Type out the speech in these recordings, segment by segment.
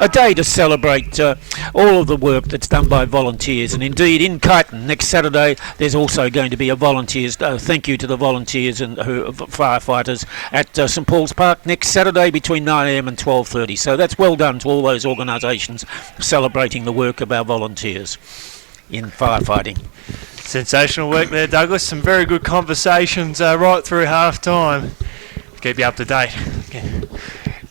A day to celebrate all of the work that's done by volunteers, and indeed in Kyneton next Saturday there's also going to be a volunteers thank you to the volunteers and firefighters at St Paul's Park next Saturday between 9am and 12:30. So that's well done to all those organisations celebrating the work of our volunteers in firefighting. Sensational work there, Douglas. Some very good conversations right through half time. Keep you up to date.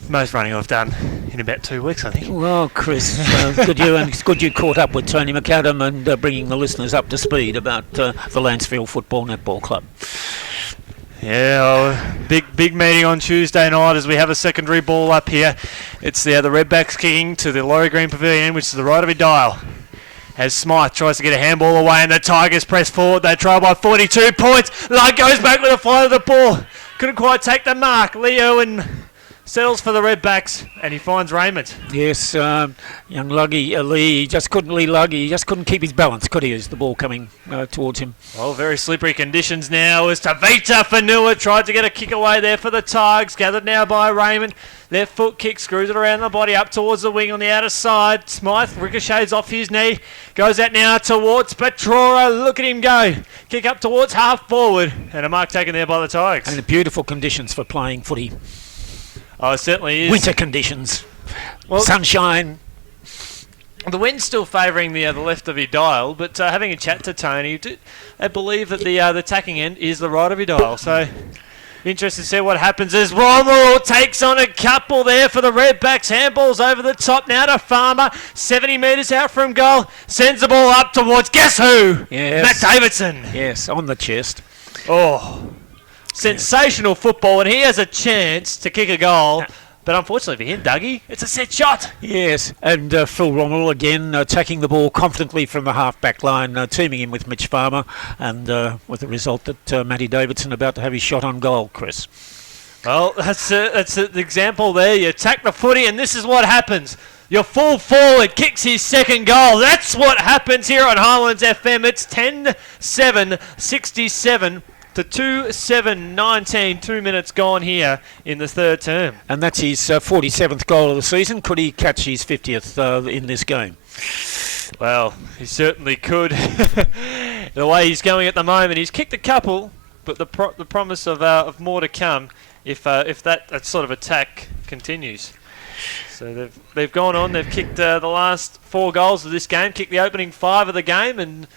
Most running I've done in about 2 weeks, I think. Well, Chris, it's good you caught up with Tony McAdam and bringing the listeners up to speed about the Lancefield Football Netball Club. Yeah, big meeting on Tuesday night as we have a secondary ball up here. It's the Redbacks kicking to the Laurie Green Pavilion, which is the right of a dial. As Smythe tries to get a handball away and the Tigers press forward. They trail by 42 points. Lugg goes back with a fly of the ball. Couldn't quite take the mark. Leo and settles for the Redbacks, and he finds Raymond. Yes, young Luggy, Lee, just couldn't keep his balance, could he, as the ball coming towards him. Well, very slippery conditions now as Tavita Fanua tried to get a kick away there for the Tigers, gathered now by Raymond. Left foot kick, screws it around the body, up towards the wing on the outer side. Smythe ricochets off his knee, goes out now towards Petrora. Look at him go. Kick up towards half forward, and a mark taken there by the Tigers. And the beautiful conditions for playing footy. Oh, it certainly is. Winter conditions. Well, sunshine. The wind's still favouring the left of your dial, but having a chat to Tony, I believe that the attacking end is the right of your dial. So, interested to see what happens as Romsey takes on a couple there for the Redbacks. Handballs over the top now to Farmer. 70 metres out from goal. Sends the ball up towards, guess who? Yes. Matt Davidson. Yes, on the chest. Oh, sensational football, and he has a chance to kick a goal. But unfortunately for him, Dougie, it's a set shot. Yes, and Phil Rommel again taking the ball confidently from the half-back line, teaming in with Mitch Farmer, and with the result that Matty Davidson about to have his shot on goal, Chris. Well, that's the example there. You attack the footy, and this is what happens. Your full forward kicks his second goal. That's what happens here on Highlands FM. It's 10-7, 67 to 2-7-19, 2 minutes gone here in the third term. And that's his 47th goal of the season. Could he catch his 50th in this game? Well, he certainly could. The way he's going at the moment, he's kicked a couple, but the promise of more to come if that sort of attack continues. So they've gone on, they've kicked the last 4 goals of this game, kicked the opening 5 of the game, and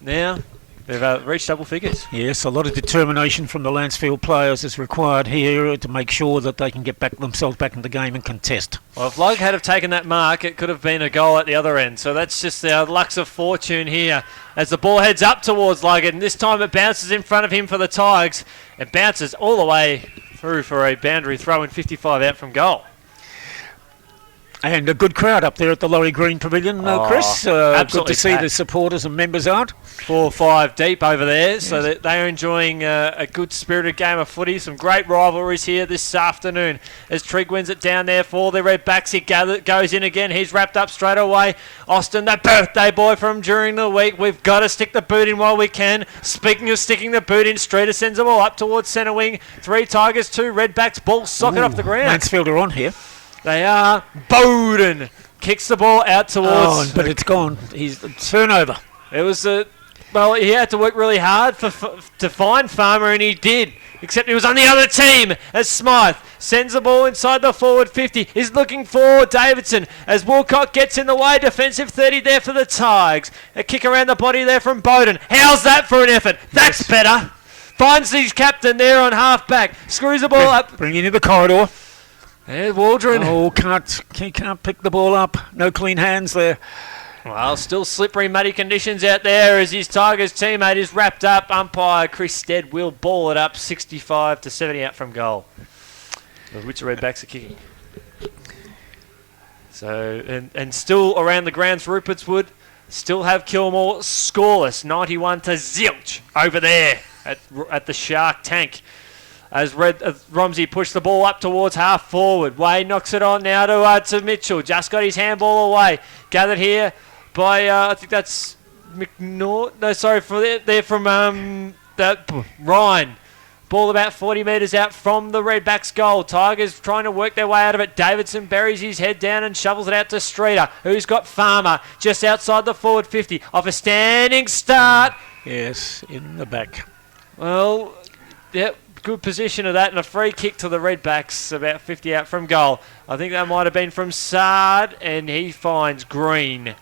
now they've reached double figures. Yes, a lot of determination from the Lancefield players is required here to make sure that they can get themselves back in the game and contest. Well, if Lugg had have taken that mark, it could have been a goal at the other end. So that's just the lucks of fortune here as the ball heads up towards Lugg, and this time it bounces in front of him for the Tigers. It bounces all the way through for a boundary throw in 55 out from goal. And a good crowd up there at the Laurie Green Pavilion, Chris. Good to see the supporters and members out. 4 or 5 deep over there, yes. So they are enjoying a good spirited game of footy. Some great rivalries here this afternoon as Trigg wins it down there for the Redbacks. He goes in again. He's wrapped up straight away. Austin, that birthday boy from during the week. We've got to stick the boot in while we can. Speaking of sticking the boot in, Streeter sends the ball up towards centre wing. 3 Tigers, 2 Redbacks. Ball socket off the ground. Mansfield are on here. They are. Bowden kicks the ball out towards. Oh, but it's gone. He's turnover. It was well, he had to work really hard to find Farmer, and he did. Except he was on the other team as Smythe sends the ball inside the forward 50. He's looking for Davidson as Woolcock gets in the way. Defensive 30 there for the Tigers. A kick around the body there from Bowden. How's that for an effort? That's better. Finds his captain there on half-back. Screws the ball up. Bring it into the corridor. There's Waldron. Oh, he can't pick the ball up. No clean hands there. Well, still slippery, muddy conditions out there as his Tigers teammate is wrapped up. Umpire Chris Stead will ball it up 65 to 70 out from goal. Which Redbacks are kicking. So, and still around the grounds, Rupertswood still have Kilmore scoreless, 91 to zilch over there at the Shark Tank. As Romsey pushed the ball up towards half forward. Wade knocks it on now to Mitchell. Just got his handball away. Gathered here by, I think that's McNaught. No, sorry, they're from Ryan. Ball about 40 metres out from the Redbacks' goal. Tigers trying to work their way out of it. Davidson buries his head down and shovels it out to Streeter, who's got Farmer just outside the forward 50. Off a standing start. Yes, in the back. Well, yep, good position of that, and a free kick to the Redbacks about 50 out from goal. I think that might have been from Sard, and he finds Green.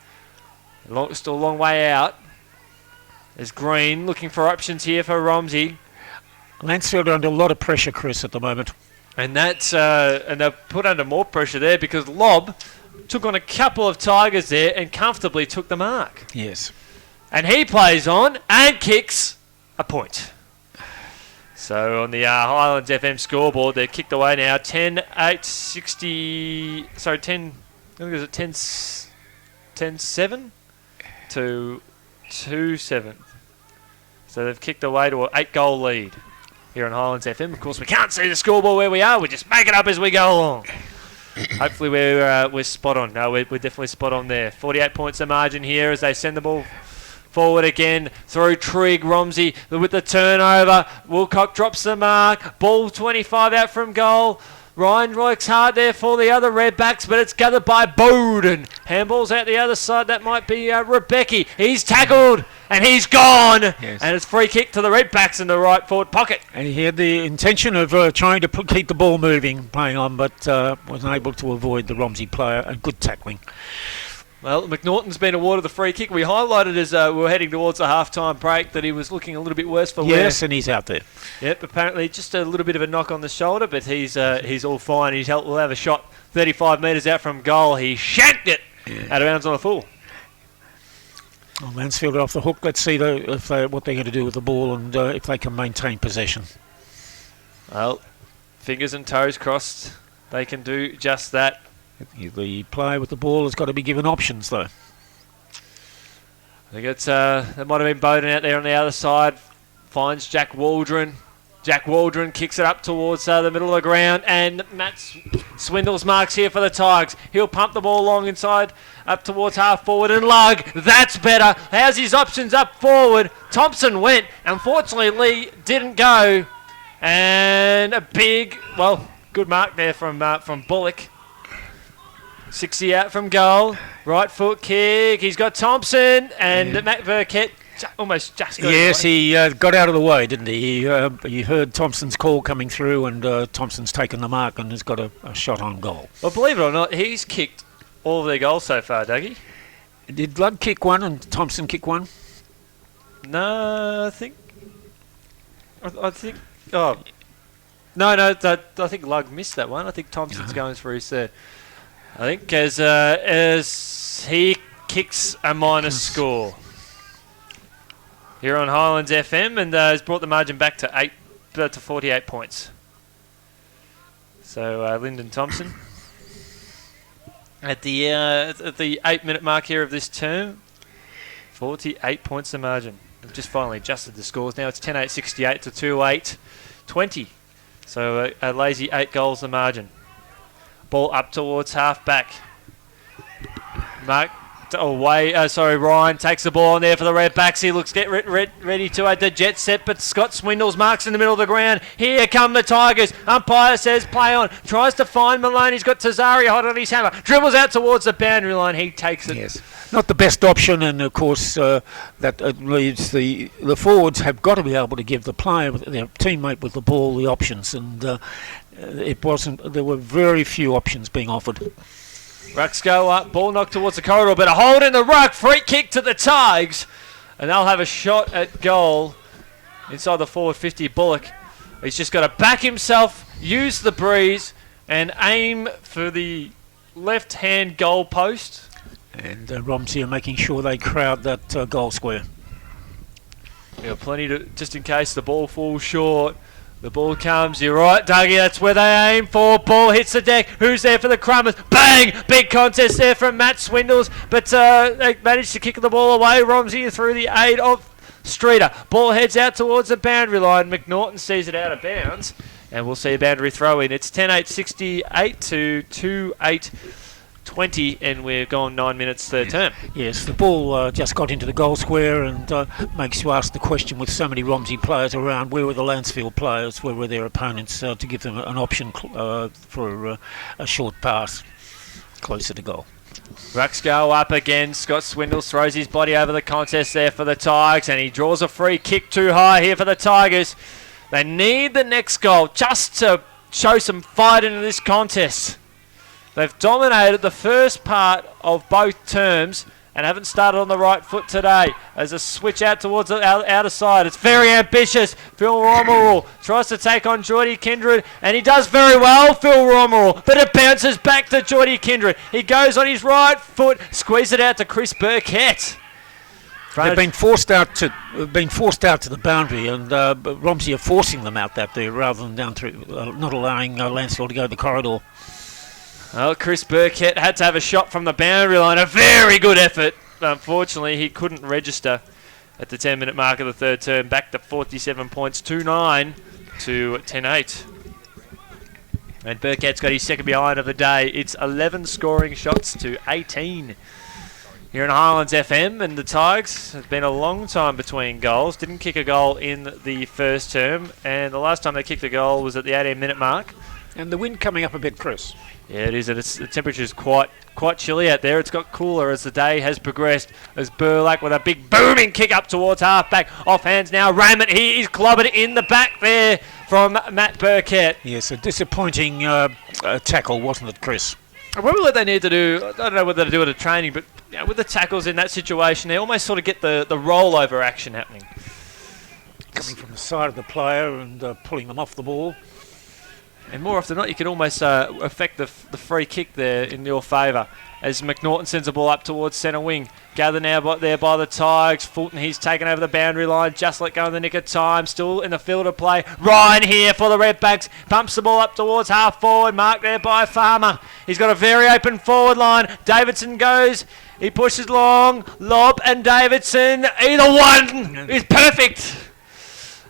Still a long way out. There's Green looking for options here for Romsey. Lancefield are under a lot of pressure, Chris, at the moment. And that's and they're put under more pressure there because Lobb took on a couple of Tigers there and comfortably took the mark. Yes. And he plays on and kicks a point. So on the Highlands FM scoreboard, they're kicked away now. 10-8-60. Sorry, 10. I think it was 10-7 to 2-7. So they've kicked away to an 8-goal lead here on Highlands FM. Of course, we can't see the scoreboard where we are. We just make it up as we go along. Hopefully we're spot on. No, we're definitely spot on there. 48 points the margin here as they send the ball forward again through Trigg. Romsey with the turnover. Wilcock drops the mark. Ball 25 out from goal. Ryan works hard there for the other Redbacks, but it's gathered by Bowden. Handball's out the other side. That might be Rebecki. He's tackled and he's gone. Yes. And it's free kick to the Redbacks in the right forward pocket. And he had the intention of trying to keep the ball moving, playing on, but wasn't able to avoid the Romsey player. A good tackling. Well, McNaughton's been awarded the free kick. We highlighted as we were heading towards a half-time break that he was looking a little bit worse for wear. Yes, and he's out there. Yep, apparently just a little bit of a knock on the shoulder, but he's all fine. Will have a shot 35 metres out from goal. He shanked it out of bounds on a full. Well, Lancefield are off the hook. Let's see what they're going to do with the ball and if they can maintain possession. Well, fingers and toes crossed. They can do just that. The player with the ball has got to be given options, though. I think it's that might have been Bowden out there on the other side. Finds Jack Waldron. Jack Waldron kicks it up towards the middle of the ground, and Matt Swindles marks here for the Tigers. He'll pump the ball along inside, up towards half forward, and Lug. That's better. How's his options up forward? Thompson went. Unfortunately, Lee didn't go, and a big, good mark there from Bullock. 60 out from goal. Right foot kick. He's got Thompson and Matt Burkett almost just got Yes, he got out of the way, didn't he? He heard Thompson's call coming through, and Thompson's taken the mark and has got a shot on goal. Well, believe it or not, he's kicked all of their goals so far, Dougie. Did Lug kick one and Thompson kick one? No, I think. Oh, no. I think Lug missed that one. I think Thompson's going through his third. I think as he kicks a minus score here on Highlands FM, and has brought the margin back to 48 points. So Lyndon Thompson at the 8-minute mark here of this term, 48 points the margin. I've just finally adjusted the scores. Now it's 10-8-68 to 2-8-20. So a lazy 8 goals the margin. Ball up towards half back. Ryan takes the ball on there for the Redbacks. He looks ready to add the jet set, but Scott Swindles marks in the middle of the ground. Here come the Tigers. Umpire says play on. Tries to find Malone. He's got Tazaria hot on his hammer. Dribbles out towards the boundary line. He takes it. Yes. Not the best option, and of course that leaves the forwards have got to be able to give the player, their teammate with the ball, the options, and it wasn't. There were very few options being offered. Rucks go up, ball knocked towards the corridor, but a hold in the ruck, free kick to the Tigers, and they'll have a shot at goal inside the forward 50. Bullock, he's just got to back himself, use the breeze, and aim for the left-hand goal post. And Romsey are making sure they crowd that goal square. Yeah, plenty to, just in case the ball falls short. The ball comes, you're right, Dougie, that's where they aim for. Ball hits the deck. Who's there for the Crummers? Bang! Big contest there from Matt Swindles, but they managed to kick the ball away. Romsey through the aid of Streeter. Ball heads out towards the boundary line. McNaughton sees it out of bounds, and we'll see a boundary throw in. It's 10-8-68 to 2-8-20. 20, and we're gone 9 minutes third term. Yes, the ball just got into the goal square, and makes you ask the question, with so many Romsey players around, where were the Lancefield players, where were their opponents to give them an option for a short pass closer to goal. Rucks go up again. Scott Swindles throws his body over the contest there for the Tigers, and he draws a free kick too high here for the Tigers. They need the next goal just to show some fight into this contest. They've dominated the first part of both terms and haven't started on the right foot today. As a switch out towards the outer side, it's very ambitious. Phil Romerall tries to take on Geordie Kindred, and he does very well, Phil Romerall, but it bounces back to Geordie Kindred. He goes on his right foot, squeeze it out to Chris Burkett. They've been forced out to the boundary, and Romsey are forcing them out that there rather than down through, not allowing Lancefield to go the corridor. Well, Chris Burkett had to have a shot from the boundary line. A very good effort. Unfortunately, he couldn't register at the 10-minute mark of the third term. Back to 47 points, 2-9 to 10-8. And Burkett's got his second behind of the day. It's 11 scoring shots to 18. Here in Highlands FM, and the Tigers, it's been a long time between goals. Didn't kick a goal in the first term, and the last time they kicked a goal was at the 18-minute mark. And the wind coming up a bit, Chris. Yeah, it is. And the temperature's quite chilly out there. It's got cooler as the day has progressed. As Burlack with a big booming kick up towards half-back. Off hands now. Raymond, he is clobbered in the back there from Matt Burkett. Yes, a disappointing tackle, wasn't it, Chris? Probably what they need to do, I don't know whether to do it at training, but with the tackles in that situation, they almost sort of get the rollover action happening. Coming from the side of the player and pulling them off the ball. And more often than not, you can almost affect the free kick there in your favour. As McNaughton sends the ball up towards centre wing. Gathered now there by the Tigers. Fulton, he's taken over the boundary line. Just let go in the nick of time. Still in the field of play. Ryan here for the Redbacks. Pumps the ball up towards half forward. Marked there by Farmer. He's got a very open forward line. Davidson goes. He pushes long. Lob and Davidson. Either one is perfect.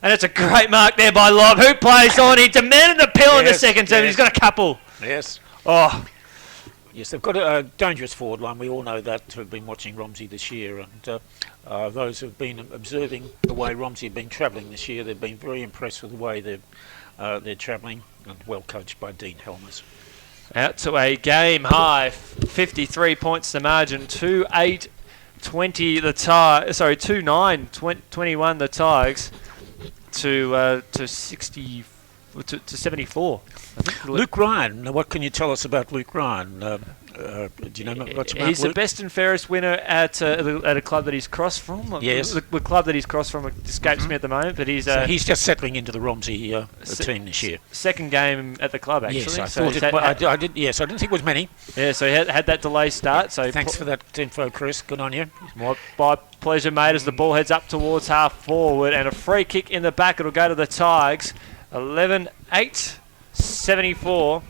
And it's a great mark there by Lob, who plays on. He demanded the pill in the second term. He's got a couple. Yes. Oh. Yes, they've got a dangerous forward line. We all know that, who've been watching Romsey this year. And those who've been observing the way Romsey have been travelling this year, they've been very impressed with the way they're travelling, and well coached by Dean Helmers. Out to a game high, 53 points to margin, 2-8, 20 the Tigers. Sorry, 2-9, 21 the Tigers. To 60 to 74. I think Luke Ryan. What can you tell us about Luke Ryan? Do you know much about He's Luke? the best and fairest winner at a club that he's crossed from. Yes. The club that he's crossed from escapes me at the moment, but he's so he's just settling into the Romsey team this year. Second game at the club, actually. Yes, I so thought I did. Yes, I didn't think it was many. Yeah, so he had that delay start. So thanks for that info, Chris. Good on you. My pleasure, mate. As the ball heads up towards half forward, and a free kick in the back. It'll go to the Tigers. 11-8, 74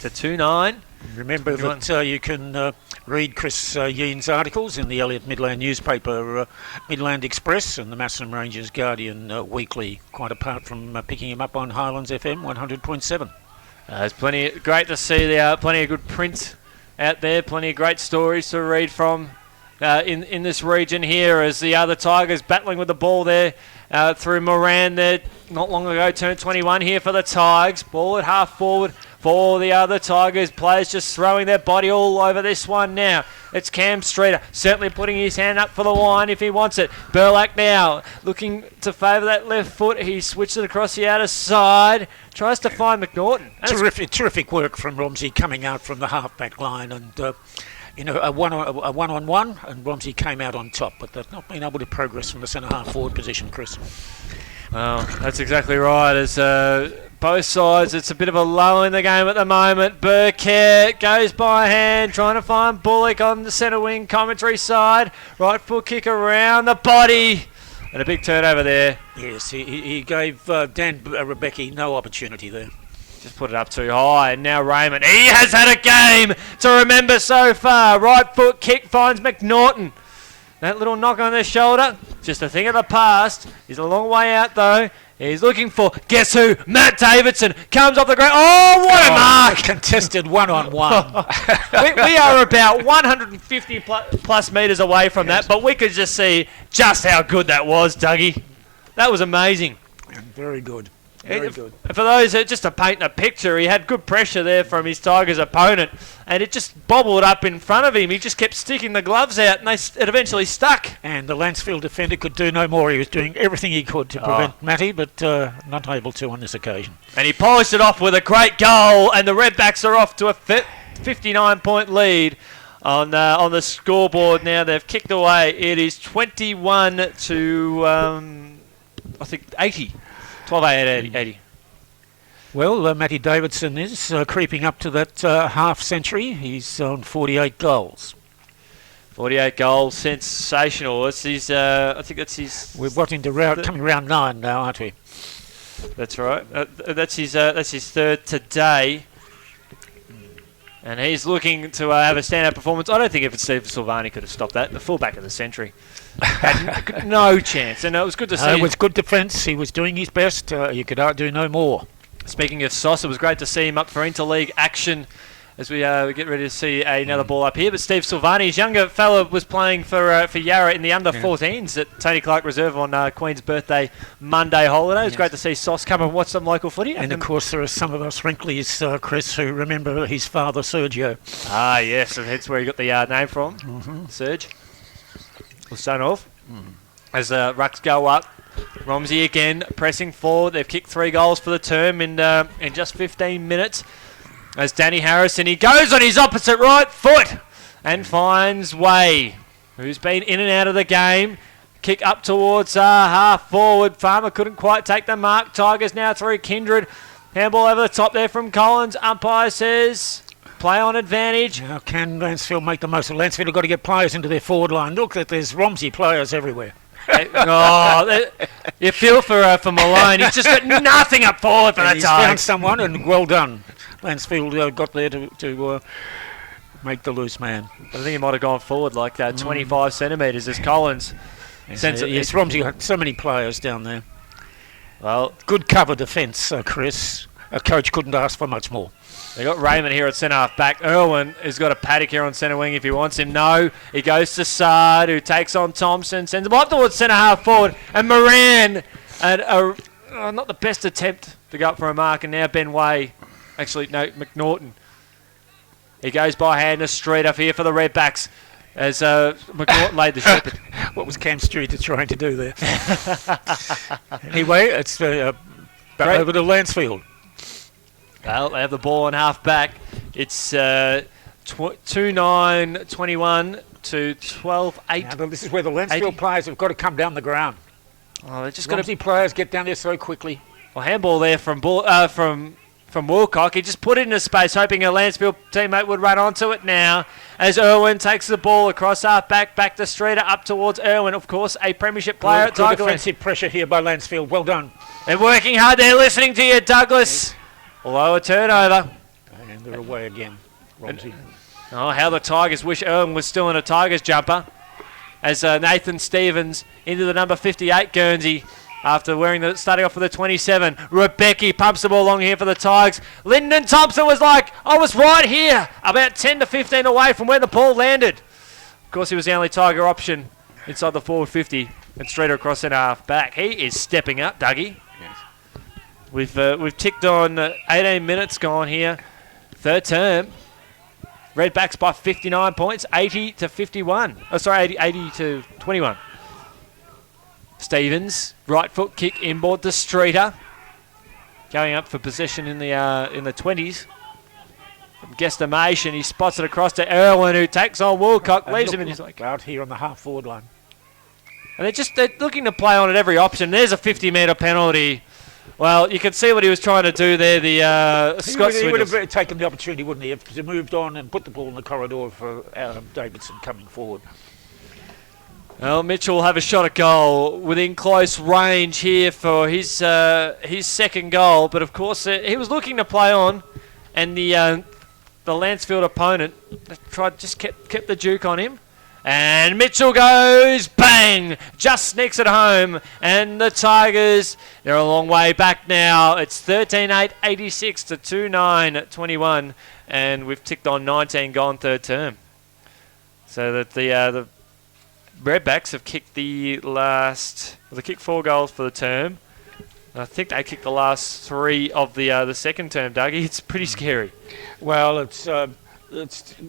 to 2-9. Remember that you can read Chris Yeen's articles in the Elliott Midland newspaper, Midland Express, and the Macedon Rangers Guardian weekly, quite apart from picking him up on Highlands FM 100.7. There's great to see there, plenty of good print out there, plenty of great stories to read from in this region here, as the other Tigers battling with the ball there through Moran there not long ago, turned 21 here for the Tigers. Ball at half forward for the other Tigers. Players just throwing their body all over this one now. It's Cam Streeter certainly putting his hand up for the line if he wants it. Burlack now looking to favour that left foot. He switched it across the outer side. Tries to find McNaughton. Terrific work from Romsey coming out from the half-back line, and a one-on-one, and Romsey came out on top, but they've not been able to progress from the centre-half forward position, Chris. Well, that's exactly right. As both sides, it's a bit of a lull in the game at the moment. Burkett goes by hand, trying to find Bullock on the centre wing commentary side. Right foot kick around the body. And a big turnover there. Yes, he gave Dan Rebecki no opportunity there. Just put it up too high. And now Raymond. He has had a game to remember so far. Right foot kick finds McNaughton. That little knock on the shoulder, just a thing of the past. He's a long way out though. He's looking for, guess who? Matt Davidson comes off the ground. Oh, what a mark! Contested one-on-one. we are about 150 plus metres away from that, but we could just see just how good that was, Dougie. That was amazing. Very good. Very good. For those, just to paint a picture, he had good pressure there from his Tigers opponent, and it just bobbled up in front of him. He just kept sticking the gloves out, and it eventually stuck. And the Lancefield defender could do no more. He was doing everything he could to prevent Matty, but not able to on this occasion. And he polished it off with a great goal, and the Redbacks are off to a 59-point lead on the scoreboard now. They've kicked away. It is 21 to, I think, 80. 12-80. Well, Matty Davidson is creeping up to that half century. He's on 48 goals. 48 goals, sensational. It's his. I think that's his. We've got into coming round 9 now, aren't we? That's right. That's his third today, and he's looking to have a standout performance. I don't think even Steve Silvani could have stopped that. The fullback of the century. Had no chance, and it was good to see. It was good defence. He was doing his best. You could do no more. Speaking of Sauce, it was great to see him up for interleague action as we get ready to see another ball up here. But Steve Silvani, his younger fella, was playing for Yarra in the under-14s at Tony Clark Reserve on Queen's birthday Monday holiday. It was great to see Sauce come and watch some local footy. And of course, there are some of us wrinklies, Chris, who remember his father, Sergio. Ah, yes, and that's where he got the name from, Serge. Or son of. As rucks go up, Romsey again pressing forward. They've kicked 3 goals for the term in just 15 minutes. As Danny Harrison, he goes on his opposite right foot and finds Way, who's been in and out of the game. Kick up towards half forward. Farmer couldn't quite take the mark. Tigers now through Kindred. Handball over the top there from Collins. Umpire says play on advantage. Now can Lancefield make the most of Lancefield? Have got to get players into their forward line. Look, there's Romsey players everywhere. You feel for Malone. He's just got nothing up forward for the Tigers. He's Tigers. found someone, and well done. Lancefield got there to make the loose man. I think he might have gone forward like 25 centimetres as Collins. Yes, Romsey got so many players down there. Well, good cover defence, Chris. A coach couldn't ask for much more. They got Raymond here at centre half back. Irwin has got a paddock here on centre wing if he wants him. No, he goes to Sard, who takes on Thompson, sends him up towards centre half forward, and Moran, not the best attempt to go up for a mark, and now Ben Way. Actually, no, McNaughton. He goes by hand to Streeter here for the Redbacks as McNaughton laid the shepherd. What was Cam Streeter trying to do there? Anyway, it's back over to Lancefield. Well, they have the ball on half back. It's 2-9-21 to 12-8. Now, this is where the Lancefield players have got to come down the ground. Oh, they just got to players get down there so quickly. Well, handball there from Wilcock. He just put it into space, hoping a Lancefield teammate would run onto it now. As Irwin takes the ball across half back to Streeter, up towards Irwin, of course, a premiership player at Tigerland. Defensive pressure here by Lancefield. Well done. They're working hard. They're listening to you, Douglas. Although a turnover. And they're away again. Romsey. Oh, how the Tigers wish Irwin was still in a Tigers jumper. As Nathan Stevens into the number 58 Guernsey after starting off with the 27. Rebecca pumps the ball along here for the Tigers. Lyndon Thompson was like, I was right here, about 10 to 15 away from where the ball landed. Of course, he was the only Tiger option inside the forward 50 and straight across centre half back. He is stepping up, Dougie. We've ticked on 18 minutes gone here. Third term. Redbacks by 59 points, 80 to 51. Oh, sorry, 80 to 21. Stevens, right foot kick inboard to Streeter. Going up for possession in the 20s. Guesstimation, he spots it across to Irwin, who takes on Wilcock, leaves him in his like out here on the half forward line. And they're looking to play on at every option. There's a 50-metre penalty. Well, you can see what he was trying to do there. He would have taken the opportunity, wouldn't he? If he moved on and put the ball in the corridor for Davidson coming forward. Well, Mitchell will have a shot at goal within close range here for his second goal. But of course, he was looking to play on, and the Lancefield opponent kept the juke on him. And Mitchell goes, bang, just sneaks it home. And the Tigers, they're a long way back now. It's 13-8, 86 to 2-9, 21. And we've ticked on 19 gone third term. So that the Redbacks have kicked they kicked 4 goals for the term. I think they kicked the last 3 of the second term, Dougie. It's pretty scary. Well, it's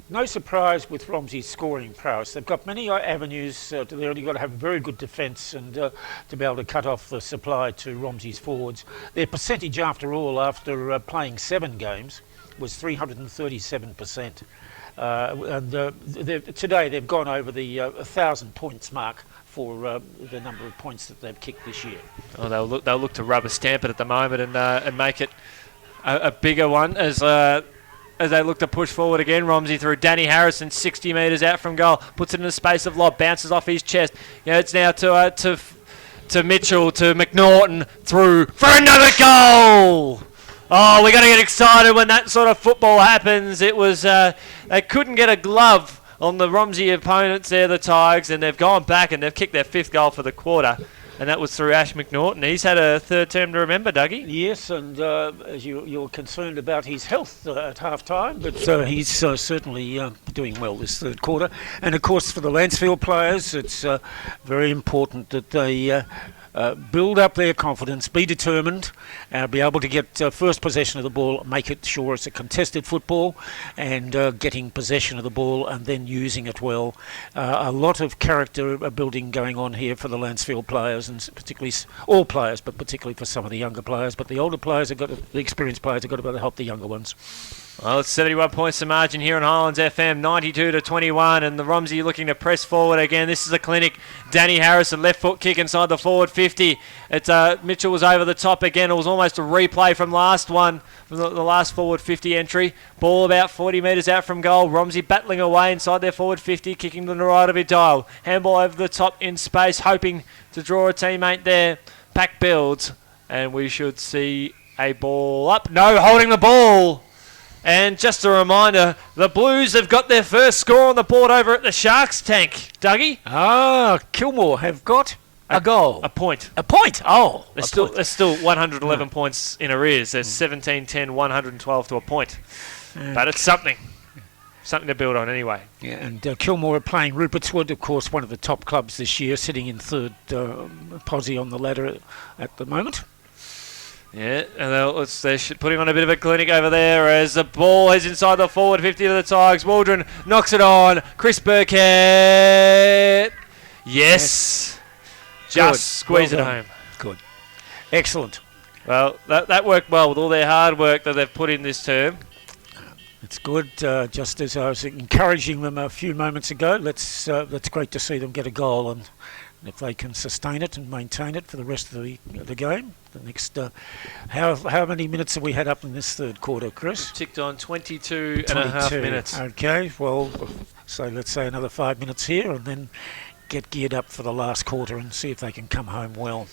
no surprise with Romsey's scoring prowess. They've got many avenues. They've only got to have a very good defence and to be able to cut off the supply to Romsey's forwards. Their percentage, after all, after playing 7 games, was 337%. Today they've gone over the 1,000 points mark for the number of points that they've kicked this year. Oh, they'll look to rubber stamp it at the moment and make it a bigger one as they look to push forward again. Romsey through Danny Harrison, 60 metres out from goal, puts it in the space of lob, bounces off his chest. It's now to Mitchell, to McNaughton, through for another goal. Oh, we got to get excited when that sort of football happens. It was they couldn't get a glove on the Romsey opponents there, the Tigers, and they've gone back and they've kicked their 5th goal for the quarter. And that was through Ash McNaughton. He's had a third term to remember, Dougie. Yes, and as you're concerned about his health at half-time, but he's certainly doing well this third quarter. And, of course, for the Lancefield players, it's very important that they build up their confidence, be determined, be able to get first possession of the ball, make it sure it's a contested football, and getting possession of the ball and then using it well. A lot of character building going on here for the Lancefield players, and particularly all players, but particularly for some of the younger players. But the older players the experienced players have got to be able to help the younger ones. Well, it's 71 points to margin here on Highlands FM, 92 to 21, and the Romsey looking to press forward again. This is a clinic. Danny Harrison, left foot kick inside the forward 50. It's Mitchell was over the top again. It was almost a replay from the last forward 50 entry. Ball about 40 metres out from goal. Romsey battling away inside their forward 50, kicking to the right of it dial. Handball over the top in space, hoping to draw a teammate there. Pack builds, and we should see a ball up. No, holding the ball. And just a reminder, the Blues have got their first score on the board over at the Sharks tank. Dougie? Kilmore have got a goal. A point. A point? Oh. There's still 111 points in arrears. There's 17, 10, 112 to a point. But it's something. Something to build on anyway. Yeah, and Kilmore are playing Rupertswood, of course, one of the top clubs this year, sitting in third posse on the ladder at the moment. Yeah, and they're putting on a bit of a clinic over there as the ball is inside the forward 50 of the Tigers. Waldron knocks it on. Chris Burkett. Yes. Just squeeze it home. Good. Excellent. Well, that worked well with all their hard work that they've put in this term. It's good. Just as I was encouraging them a few moments ago, that's great to see them get a goal, and if they can sustain it and maintain it for the rest of the game. The next, how many minutes have we had up in this third quarter, Chris? We've ticked on 22 and a half minutes. Okay, well, so let's say another 5 minutes here, and then get geared up for the last quarter and see if they can come home well.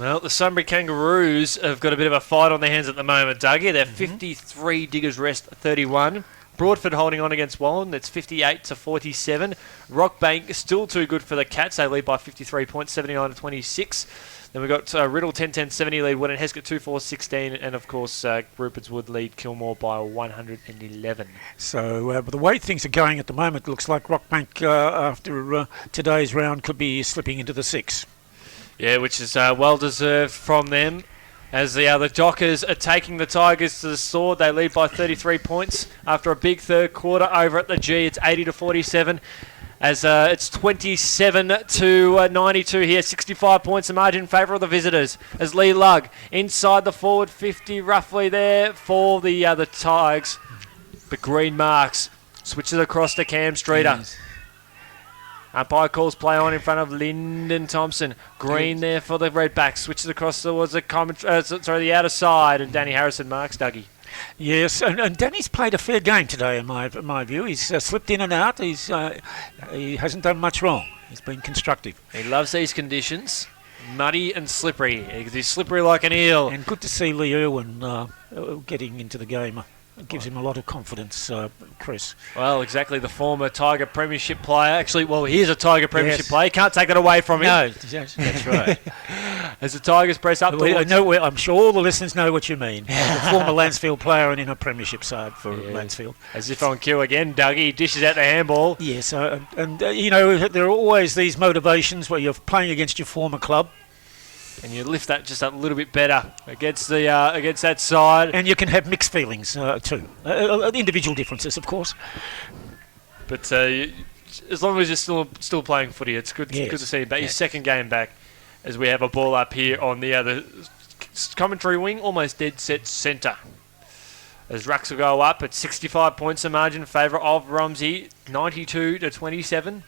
Well, the Sunbury Kangaroos have got a bit of a fight on their hands at the moment, Dougie. They're 53, Diggers Rest 31. Broadford holding on against Wallen. That's 58 to 47. Rockbank still too good for the Cats. They lead by 53 points, 79 to 26. Then we've got Riddell 10-10-70 lead Wooden, Heskett 2-4-16, and of course Rupertswood lead Kilmore by 111. So the way things are going at the moment, looks like Rockbank after today's round could be slipping into the 6. Yeah, which is well deserved from them. As the Dockers are taking the Tigers to the sword, they lead by 33 points after a big third quarter over at the G. It's 80 to 47. As it's 27 to 92 here, 65 points the margin in favour of the visitors. As Lee Lugg inside the forward 50, roughly there for the Tigers. But Green marks, switches across to Cam Streeter. Yes. Umpire calls play on in front of Lyndon Thompson. Green there for the Redbacks. Switches across towards the outer side, and Danny Harrison marks Dougie. Yes, and Danny's played a fair game today, in my view. He's slipped in and out. He hasn't done much wrong. He's been constructive. He loves these conditions, muddy and slippery. He's slippery like an eel. And good to see Lee Irwin getting into the game It gives him a lot of confidence, Chris. Well, exactly. The former Tiger Premiership player. Actually, well, he is a Tiger Premiership player. Can't take that away from him. No, that's right. As the Tigers press up towards... I'm sure all the listeners know what you mean. A former Lancefield player and in a Premiership side for Lancefield. As if on cue again, Dougie dishes out the handball. Yes, you know, there are always these motivations where you're playing against your former club. And you lift that just a little bit better against that side. And you can have mixed feelings too. Individual differences, of course. But as long as you're still playing footy, it's good, good to see you back. Your second game back, as we have a ball up here on the other commentary wing, almost dead set centre. As Rucks will go up at 65 points a margin in favour of Romsey, 92-27.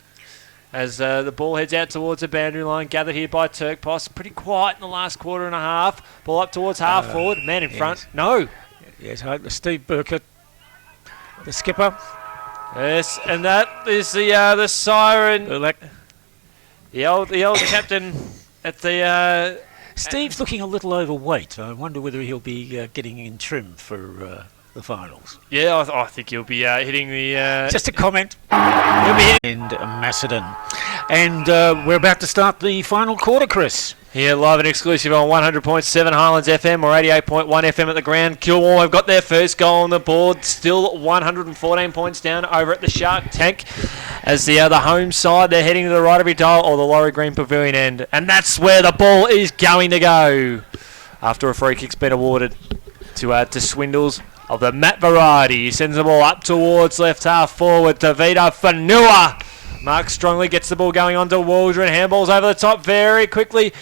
As the ball heads out towards the boundary line, gathered here by Turkpos. Pretty quiet in the last quarter and a half. Ball up towards half forward. Man in front. No. Yes, Steve Burkett, the skipper. Yes, and that is the siren. The old captain at the... Steve's looking a little overweight. I wonder whether he'll be getting in trim for the finals. Yeah, I think he'll be hitting the... Just a comment. He'll be hitting... And Macedon. And we're about to start the final quarter, Chris. Here, live and exclusive on 100.7 Highlands FM or 88.1 FM at the ground. Kilwarn have got their first goal on the board. Still 114 points down over at the Shark Tank. As the home side, they're heading to the right of your dial or the Laurie Green Pavilion end. And that's where the ball is going to go. After a free kick's been awarded to Swindles of the Matt variety. He sends the ball up towards left half forward to Vito Fanua. Mark strongly gets the ball going on to Waldron. Handballs over the top very quickly.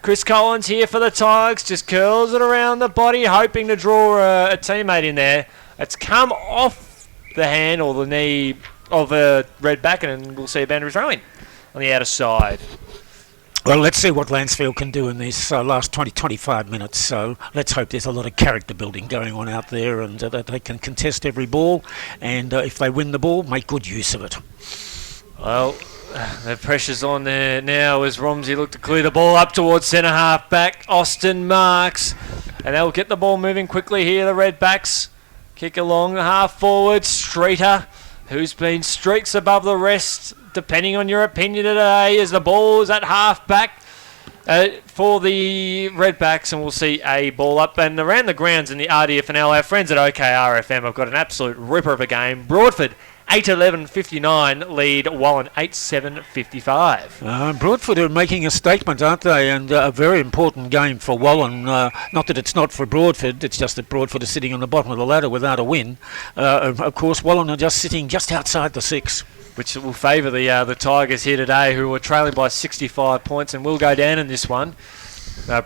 Chris Collins here for the Tigers. Just curls it around the body, hoping to draw a teammate in there. It's come off the hand or the knee of Redback, and we'll see a boundary throw in on the outer side. Well, let's see what Lancefield can do in these last 20-25 minutes. So let's hope there's a lot of character building going on out there, and that they can contest every ball, and if they win the ball, make good use of it. Well, the pressure's on there now as Romsey look to clear the ball up towards centre half back. Austin Marks, and they'll get the ball moving quickly here. The Redbacks kick along the half forward. Streeter, who's been streaks above the rest, depending on your opinion today, as the ball is at half back for the Redbacks, and we'll see a ball up and around the grounds in the RDFL. Our friends at OKRFM have got an absolute ripper of a game. Broadford 8-11-59 lead Wallen 8-7-55. Broadford are making a statement, aren't they? And a very important game for Wallen. Not that it's not for Broadford, it's just that Broadford is sitting on the bottom of the ladder without a win. Of course, Wallen are just sitting just outside the 6. Which will favour the Tigers here today, who are trailing by 65 points and will go down in this one.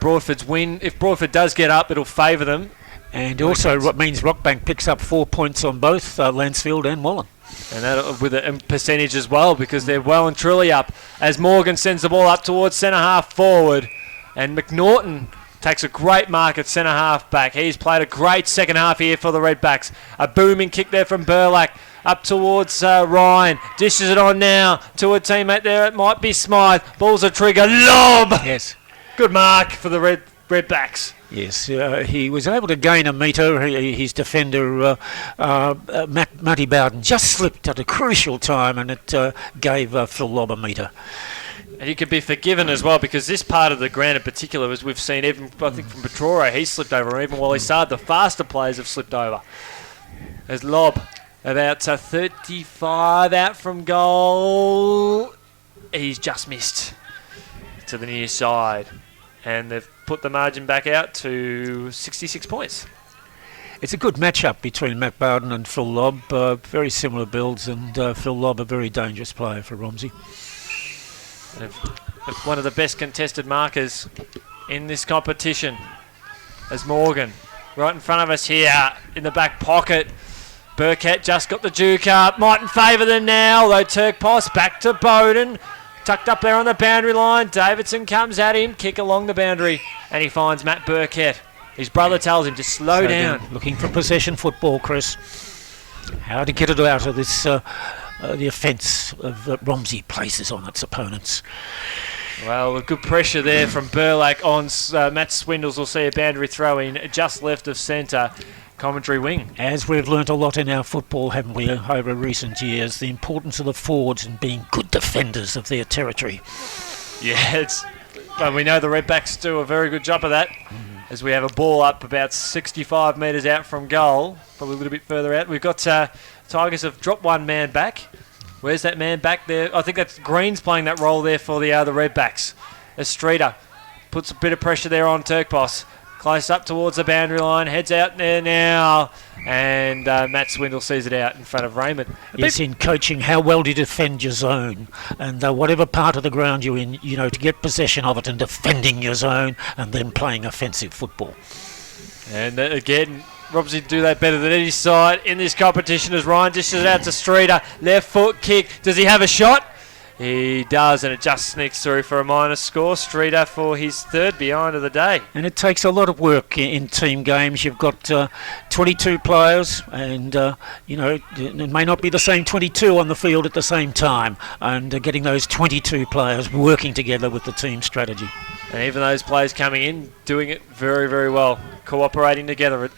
Broadford's win, if Broadford does get up, it'll favour them. And also what means Rockbank picks up 4 points on both Lancefield and Wallen. And that with a percentage as well, because they're well and truly up. As Morgan sends the ball up towards centre half forward, and McNaughton takes a great mark at centre half back. He's played a great second half here for the Redbacks. A booming kick there from Burlack up towards Ryan. Dishes it on now to a teammate there. It might be Smythe. Ball's a trigger. Lob! Yes. Good mark for the Redbacks. Yes, he was able to gain a metre. His defender, Matty Bowden, just slipped at a crucial time, and it gave Phil Lobb a metre. And he could be forgiven as well, because this part of the ground in particular, as we've seen, even I think from Petro, he slipped over. Even while he started, the faster players have slipped over. As Lobb, about 35 out from goal. He's just missed to the near side. And they've put the margin back out to 66 points. It's a good matchup between Matt Bowden and Phil Lobb. Very similar builds, and Phil Lobb a very dangerous player for Romsey. One of the best contested markers in this competition. As Morgan, right in front of us here in the back pocket. Burkett just got the juke up. Mightn't favour them now, though. Turkpos back to Bowden. Tucked up there on the boundary line. Davidson comes at him. Kick along the boundary. And he finds Matt Burkett. His brother tells him to slow down. Looking for possession football, Chris. How to get it out of this, the offence of Romsey places on its opponents. Well, a good pressure there from Burlack on Matt Swindles. Will see a boundary throw in just left of centre. commentary wing. As we've learnt a lot in our football, haven't we, over recent years, the importance of the forwards and being good defenders of their territory. Yeah, and we know the Redbacks do a very good job of that. As we have a ball up about 65 metres out from goal, probably a little bit further out. We've got Tigers have dropped one man back. Where's that man back there? I think that's Green's playing that role there for the Redbacks. Estrida puts a bit of pressure there on Turkboss. Close up towards the boundary line, heads out there now, and Matt Swindle sees it out in front of Raymond. Yes, in coaching, how well do you defend your zone? And whatever part of the ground you're in, to get possession of it and defending your zone and then playing offensive football. And again, Romsey do that better than any side in this competition as Ryan dishes it out to Streeter. Left foot kick. Does he have a shot? He does, and it just sneaks through for a minus score. Streeter for his third behind of the day. And it takes a lot of work in team games. You've got 22 players, and it may not be the same 22 on the field at the same time. And getting those 22 players working together with the team strategy. And even those players coming in, doing it very, very well, cooperating together.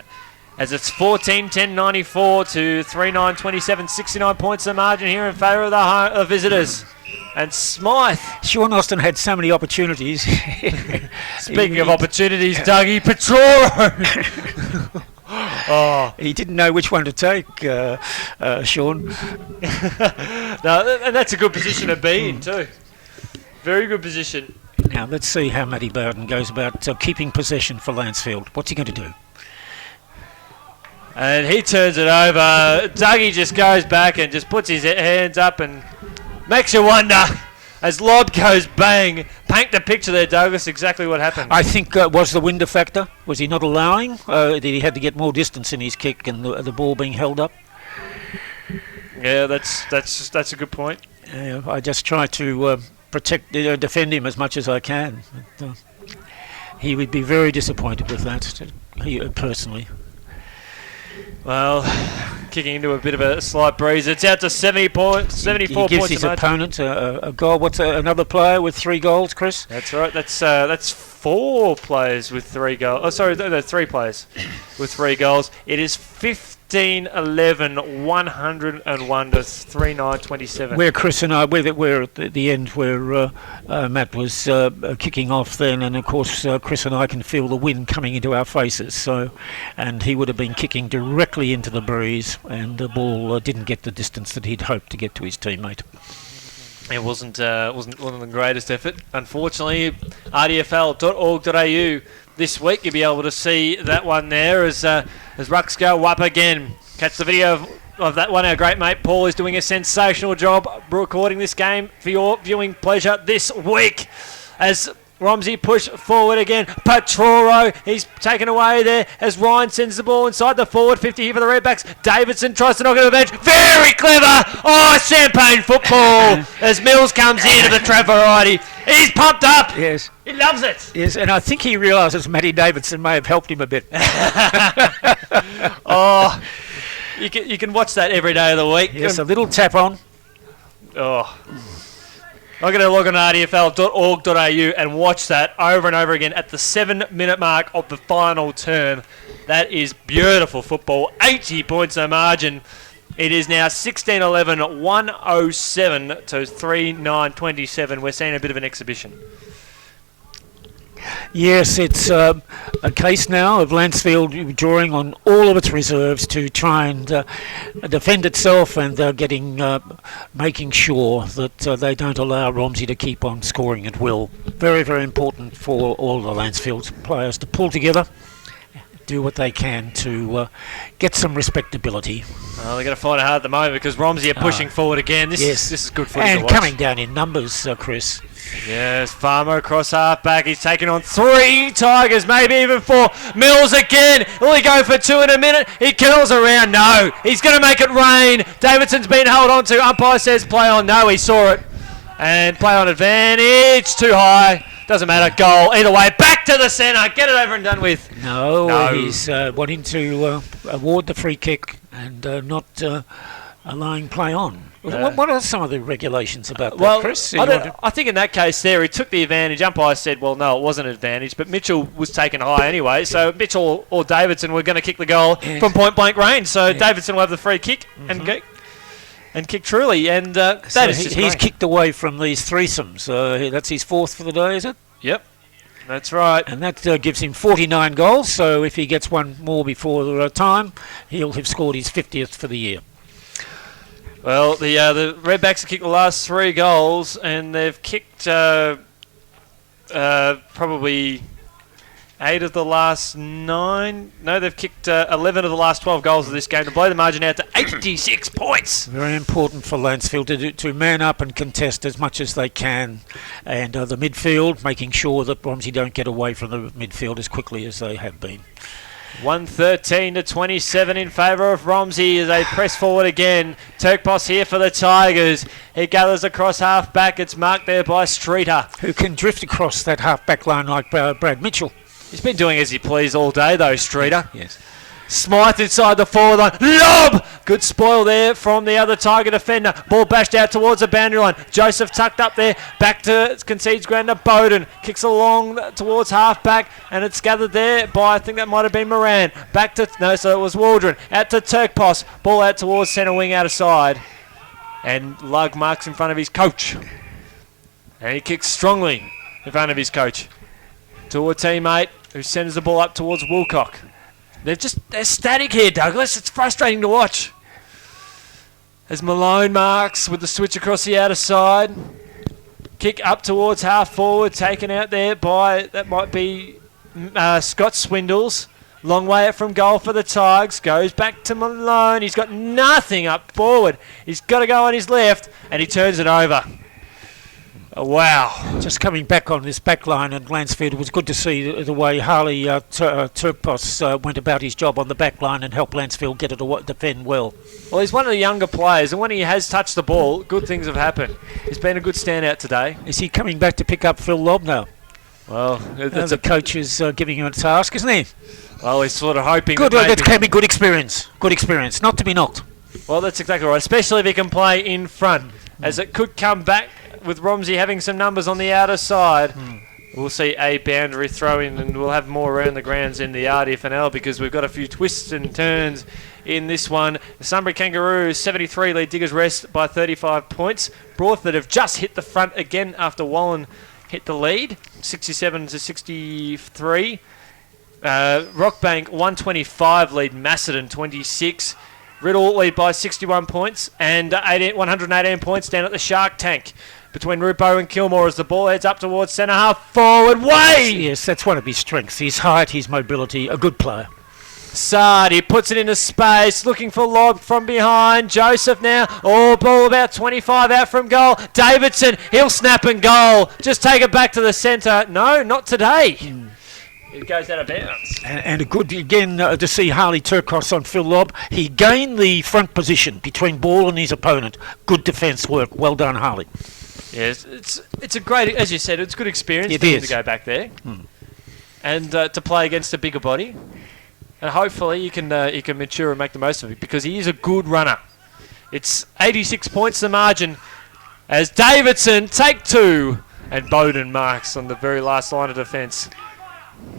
As it's 14-10-94 to 3-9-27, 69 points the margin here in favour of the visitors. And Smythe. Sean Austin had so many opportunities. Speaking of opportunities, Dougie Petroro. He didn't know which one to take, Sean. No, and that's a good position to be in too. Very good position. Now let's see how Matty Bowden goes about keeping possession for Lancefield. What's he going to do? And he turns it over. Dougie just goes back and just puts his hands up and makes you wonder, as lob goes bang. Paint the picture there, Douglas, exactly what happened. I think was the wind a factor? Was he not allowing? Did he have to get more distance in his kick and the ball being held up? Yeah, that's a good point. I just try to defend him as much as I can. But, he would be very disappointed with that, personally. Well, kicking into a bit of a slight breeze. It's out to 74 points. He gives his opponent a goal. What's another player with 3 goals, Chris? That's right. That's 4 players with 3 goals. Oh, sorry, no, 3 players with 3 goals. It is 15-11, 101 to 3-9-27. Where Chris and I, we're at the end where Matt was kicking off then, and of course Chris and I can feel the wind coming into our faces. So, and he would have been kicking directly into the breeze, and the ball didn't get the distance that he'd hoped to get to his teammate. It wasn't one of the greatest effort. Unfortunately, RDFL.org.au this week you'll be able to see that one there as rucks go up again. Catch the video of that one. Our great mate Paul is doing a sensational job recording this game for your viewing pleasure this week. As Romsey push forward again. Petroro, he's taken away there as Ryan sends the ball inside the forward 50 here for the Redbacks. Davidson tries to knock it to the bench. Very clever. Oh, champagne football as Mills comes into the trap variety. He's pumped up. Yes. He loves it. Yes, and I think he realises Matty Davidson may have helped him a bit. Oh, you can watch that every day of the week. Yes, a little tap on. Oh. I'm going to log on to rdfl.org.au and watch that over and over again at the 7-minute mark of the final term. That is beautiful football. 80 points a margin. It is now 16-11, 107 to 3-9-27. We're seeing a bit of an exhibition. Yes, it's a case now of Lancefield drawing on all of its reserves to try and defend itself and making sure that they don't allow Romsey to keep on scoring at will. Very, very important for all the Lancefield players to pull together, do what they can to get some respectability. Well, they're going to find it hard at the moment because Romsey are pushing forward again. This is good footage to and watch. coming down in numbers, Chris. Yes, Farmer across half-back. He's taking on 3 Tigers, maybe even 4. Mills again. Will he go for 2 in a minute? He curls around. No. He's going to make it rain. Davidson's been held on to. Umpire says play on. No, he saw it. And play on advantage. Too high. Doesn't matter. Goal. Either way. Back to the centre. Get it over and done with. No. He's wanting to award the free kick and not allowing play on. What are some of the regulations about that, Well, Chris? I think in that case there, he took the advantage. Umpire said, well, no, it wasn't an advantage, but Mitchell was taken high anyway, so Mitchell or Davidson were going to kick the goal from point-blank range, so Davidson will have the free kick and kick truly, and he's kicked away from these threesomes. That's his 4th for the day, is it? Yep, that's right. And that gives him 49 goals, so if he gets one more before the time, he'll have scored his 50th for the year. Well, the Redbacks have kicked the last 3 goals, and they've kicked probably 8 of the last 9. No, they've kicked 11 of the last 12 goals of this game to blow the margin out to 86 points. Very important for Lancefield to man up and contest as much as they can, and the midfield, making sure that Romsey don't get away from the midfield as quickly as they have been. 113-27 in favour of Romsey as they press forward again. Turkboss here for the Tigers. He gathers across half back. It's marked there by Streeter, who can drift across that half back line like Brad Mitchell. He's been doing as he please all day though, Streeter. Yes. Smythe inside the forward line. Lob! Good spoil there from the other Tiger defender. Ball bashed out towards the boundary line. Joseph tucked up there. Back to concedes ground to Bowden. Kicks along towards half back, and it's gathered there by, I think that might have been Moran. Back to, no, so it was Waldron. Out to Turkpos. Ball out towards centre wing out of side. And Lug marks in front of his coach. And he kicks strongly in front of his coach. To a teammate who sends the ball up towards Woolcock. They're static here, Douglas. It's frustrating to watch. As Malone marks with the switch across the outer side. Kick up towards half forward, taken out there by, that might be Scott Swindles. Long way out from goal for the Tigers. Goes back to Malone. He's got nothing up forward. He's got to go on his left, and he turns it over. Oh, wow. Just coming back on this back line at Lancefield, it was good to see the way Harley Turkpos went about his job on the back line and helped Lancefield get it to defend well. Well, he's one of the younger players, and when he has touched the ball, good things have happened. He's been a good standout today. Is he coming back to pick up Phil Lobb now? Well, the coach is giving him a task, isn't he? Well, he's sort of hoping that can be good experience. Good experience, not to be knocked. Well, that's exactly right, especially if he can play in front, as it could come back with Romsey having some numbers on the outer side. We'll see a boundary throw in, and we'll have more around the grounds in the RDFNL because we've got a few twists and turns in this one. The Sunbury Kangaroos 73 lead Diggers Rest by 35 points. Broadford have just hit the front again after Wallen hit the lead, 67-63. Rockbank 125 lead Macedon 26. Riddell lead by 61 points and 118 points down at the Shark Tank between Rupo and Kilmore as the ball heads up towards centre half forward. Wade! Yes, that's one of his strengths. His height, his mobility, a good player. Sard, he puts it into space, looking for Lob from behind. Joseph now, ball about 25 out from goal. Davidson, he'll snap and goal. Just take it back to the centre. No, not today. It goes out of bounds. And a good, again, to see Harley Turkos on Phil Lobb. He gained the front position between ball and his opponent. Good defence work. Well done, Harley. Yes, it's a great, as you said, it's good experience for him to go back there and to play against a bigger body. And hopefully he can mature and make the most of it because he is a good runner. It's 86 points the margin as Davidson take 2 and Bowden marks on the very last line of defence.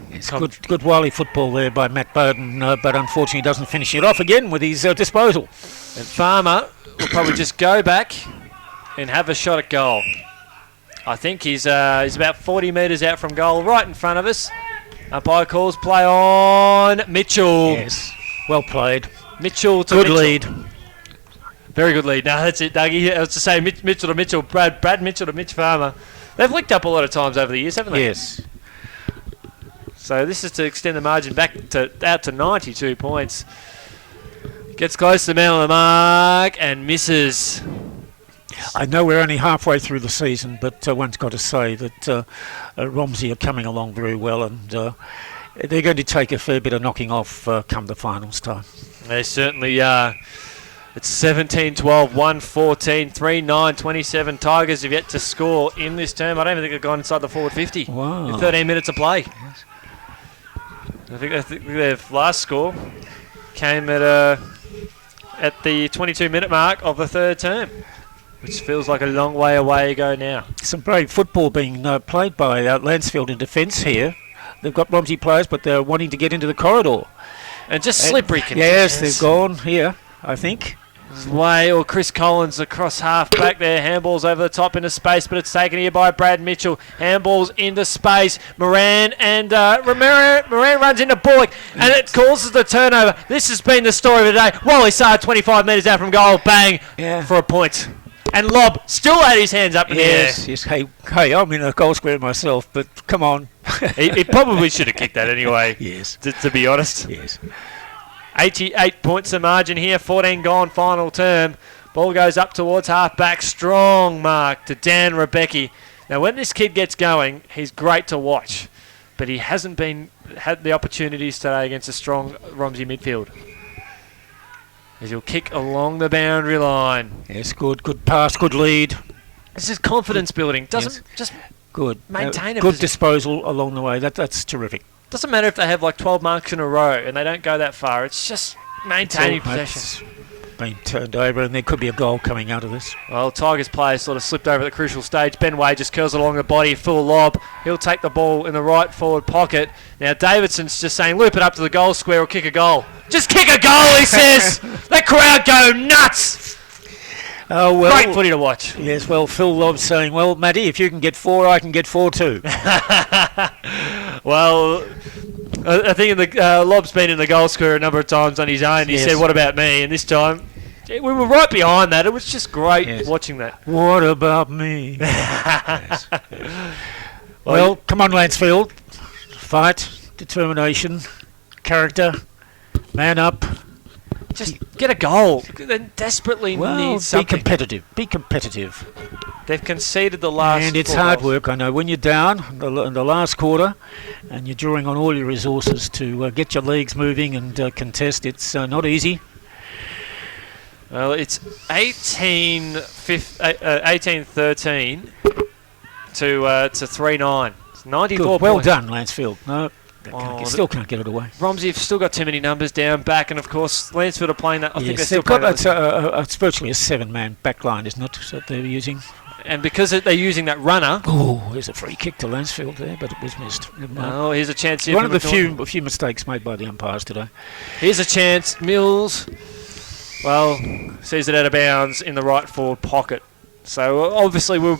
It's good wily football there by Matt Bowden, but unfortunately doesn't finish it off again with his disposal. And Farmer will probably just go back and have a shot at goal. I think he's about 40 metres out from goal, right in front of us. Umpire calls play on Mitchell. Yes, well played. Mitchell to good Mitchell. Lead. Very good lead. No, that's it, Dougie. I was to say Mitchell to Mitchell, Brad Mitchell to Mitch Farmer. They've linked up a lot of times over the years, haven't they? Yes. So this is to extend the margin back out to 92 points. Gets close to the man on the mark and misses. I know we're only halfway through the season, but one's got to say that Romsey are coming along very well, and they're going to take a fair bit of knocking off come the finals time. They certainly are. It's 17-12, 1-14, 3-9, 27. Tigers have yet to score in this term. I don't even think they've gone inside the forward 50 in 13 minutes of play. Yes. I think their last score came at the 22-minute mark of the third term. which feels like a long way away ago now. Some brave football being played by Lancefield in defence here. They've got Romsey players, but they're wanting to get into the corridor. And just slippery conditions. Yes, they've gone here, I think. Way or Chris Collins across half back there. Handballs over the top into space, but it's taken here by Brad Mitchell. Handballs into space. Moran and Moran runs into Bullock, and it causes the turnover. This has been the story of the day. Wally Saar 25 metres out from goal. Bang for a point. And Lob still had his hands up in the air. Yes. Hey, I'm in a goal square myself, but come on. he probably should have kicked that anyway. Yes. To be honest. Yes. 88 points the margin here, 14 gone, final term. Ball goes up towards half-back, strong mark to Dan Rebecki. Now, when this kid gets going, he's great to watch, but he hasn't had the opportunities today against a strong Romsey midfield. As he'll kick along the boundary line. Yes, good pass, good lead. This is confidence building. Doesn't just good maintain a good disposal along the way. That's terrific. Doesn't matter if they have like 12 marks in a row and they don't go that far. It's just maintaining possession. Been turned over, and there could be a goal coming out of this. Well, Tigers player sort of slipped over at the crucial stage. Ben Way just curls along the body, full lob. He'll take the ball in the right forward pocket. Now Davidson's just saying, loop it up to the goal square or kick a goal. Just kick a goal, he says. That crowd go nuts. Oh, well, great footy to watch. Yes, well, Phil Lobb's saying, well, Matty, if you can get 4, I can get 4 too. Well, I think Lob's been in the goal square a number of times on his own. He said, what about me? And this time, we were right behind that. It was just great watching that. What about me? Well, come on, Lancefield. Fight, determination, character, man up. Just get a goal. They desperately need something. Be competitive. They've conceded the last. And it's hard work, I know. When you're down in the last quarter and you're drawing on all your resources to get your legs moving and contest, it's not easy. Well, it's 18-13 to 3-9. It's 94 Good. Well points. done, Lancefield. No. Still can't get it away. Romsey have still got too many numbers down back, and of course Lancefield are playing that. I think they're still got playing it's virtually a 7-man back line, isn't it? That they're using. And because they're using that runner. Oh, there's a free kick to Lancefield there, but it was missed. Oh, here's a chance here. One of the few mistakes made by the umpires today. Here's a chance. Mills, well, sees it out of bounds in the right forward pocket. So obviously we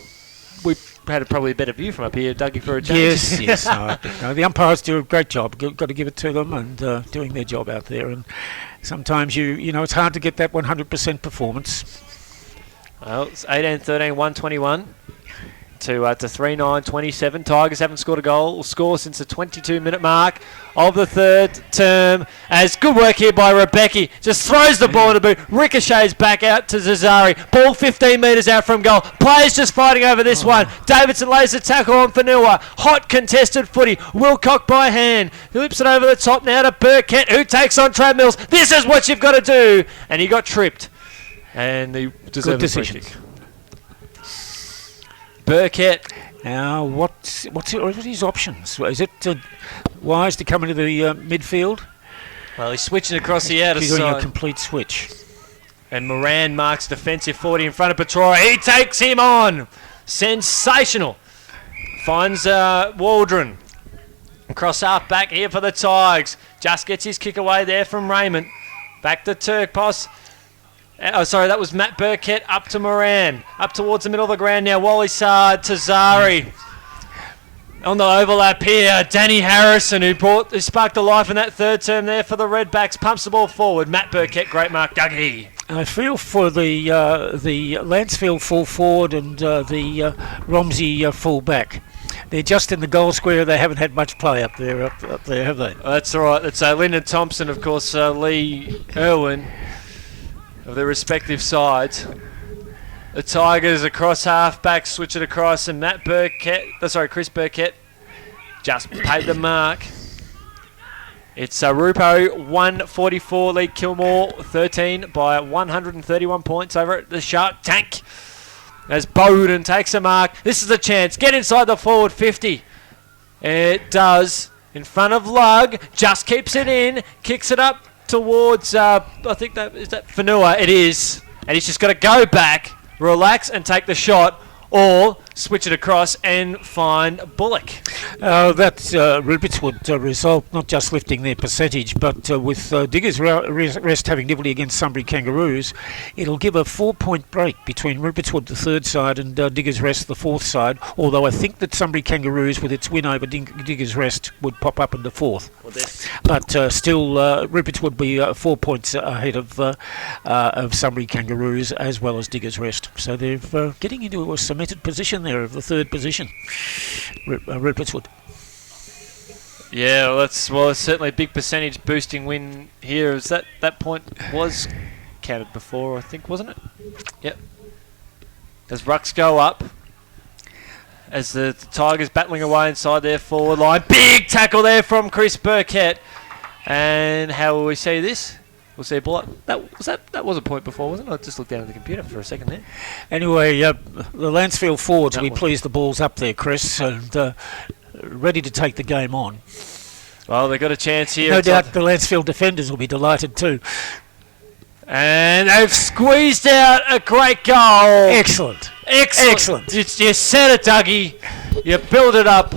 had probably a better view from up here, Dougie, for a change. Yes. No, the umpires do a great job. Got to give it to them, and doing their job out there. And sometimes you know it's hard to get that 100% performance. Well, it's 18-13, 121 to 3-9-27. Tigers haven't scored a goal or score since the 22-minute mark of the third term. As good work here by Rebecki. Just throws the ball in the boot. Ricochets back out to Zazari. Ball 15 metres out from goal. Players just fighting over this one. Davidson lays the tackle on Fanua. Hot contested footy. Wilcock by hand. He lips it over the top now to Burkett, who takes on Trav Mills. This is what you've got to do. And he got tripped. And he deserved a free kick. Burkett. Now, what's his options? Is it wise to come into the midfield? Well, he's switching across the outer He's side. doing a complete switch. And Moran marks defensive 40 in front of Petroa. He takes him on. Sensational. Finds Waldron. Across half back here for the Tigers. Just gets his kick away there from Raymond. Back to Turkpos. Oh, sorry, that was Matt Burkett up to Moran. Up towards the middle of the ground now. Wally Saar to Zari. On the overlap here, Danny Harrison, who sparked the life in that third term there for the Redbacks, pumps the ball forward. Matt Burkett, great mark, Dougie. I feel for the Lancefield full forward and the Romsey full back. They're just in the goal square. They haven't had much play up there, have they? That's all right. It's Lyndon Thompson, of course, Lee Irwin of their respective sides. The Tigers across half-back, switch it across, and Chris Burkett just paid the mark. It's Rupo 144, Lee Kilmore 13 by 131 points over at the Shark Tank. As Bowden takes a mark. This is a chance. Get inside the forward 50. It does. In front of Lug. Just keeps it in. Kicks it up towards, I think is that Fanua? It is. And he's just got to go back. relax and take the shot, or switch it across and find Bullock. That Rupert's would result not just lifting their percentage, but with Diggers Rest having difficulty against Sunbury Kangaroos, it'll give a 4-point break between Rupert's Wood, the third side, and Diggers Rest, the fourth side. Although I think that Sunbury Kangaroos, with its win over Diggers Rest, would pop up into fourth. But still, Rupert's would be 4 points ahead of Sunbury Kangaroos as well as Diggers Rest. So they're getting into a cemented position there of the third position, Rupert's Wood. Yeah, well, it's certainly a big percentage boosting win here. As that point was counted before, I think, wasn't it? Yep. As rucks go up, as the Tigers battling away inside their forward line. Big tackle there from Chris Burkett. And how will we see this? We'll see a ball up. That was a point before, wasn't it? I just looked down at the computer for a second there. Anyway, the Lancefield forwards will be pleased the ball's up there, Chris, and ready to take the game on. Well, they've got a chance here. No doubt the Lancefield defenders will be delighted too. And they've squeezed out a great goal. Excellent. You set it, Dougie. You build it up.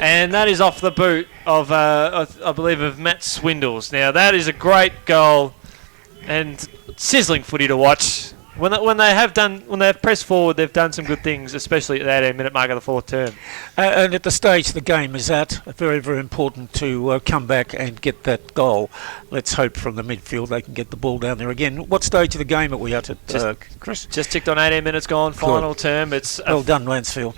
And that is off the boot of, I believe, of Matt Swindles. Now, that is a great goal and sizzling footy to watch. When they've pressed forward, they've done some good things, especially at the 18-minute mark of the fourth term. And at the stage the game is at, very, very important to come back and get that goal. Let's hope from the midfield they can get the ball down there again. What stage of the game are we at, Chris? Just ticked on 18 minutes gone, final term. It's well done, Lancefield.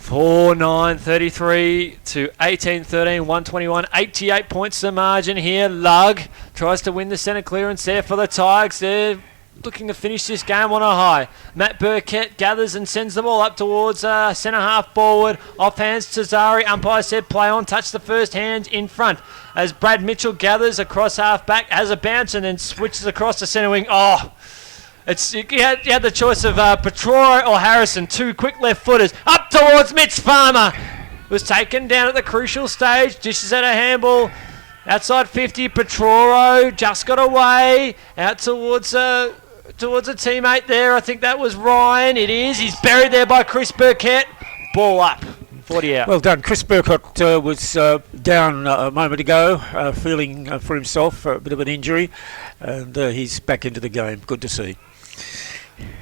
4-9-33 to 18-13, 121, 88 points the margin here. Lug tries to win the centre clearance there for the Tigers. They're looking to finish this game on a high. Matt Burkett gathers and sends the ball up towards centre half forward. Off hands to Zari. Umpire said play on. Touch the first hand in front. As Brad Mitchell gathers across half back, has a bounce and then switches across to centre wing. Oh! You had the choice of Petroro or Harrison, two quick left footers. Up towards Mitch Farmer. Was taken down at the crucial stage. Dishes at a handball. Outside 50, Petroro just got away. Out towards a teammate there. I think that was Ryan. It is. He's buried there by Chris Burkett. Ball up. 40 out. Well done. Chris Burkott was down a moment ago, feeling for himself a bit of an injury. And he's back into the game. Good to see.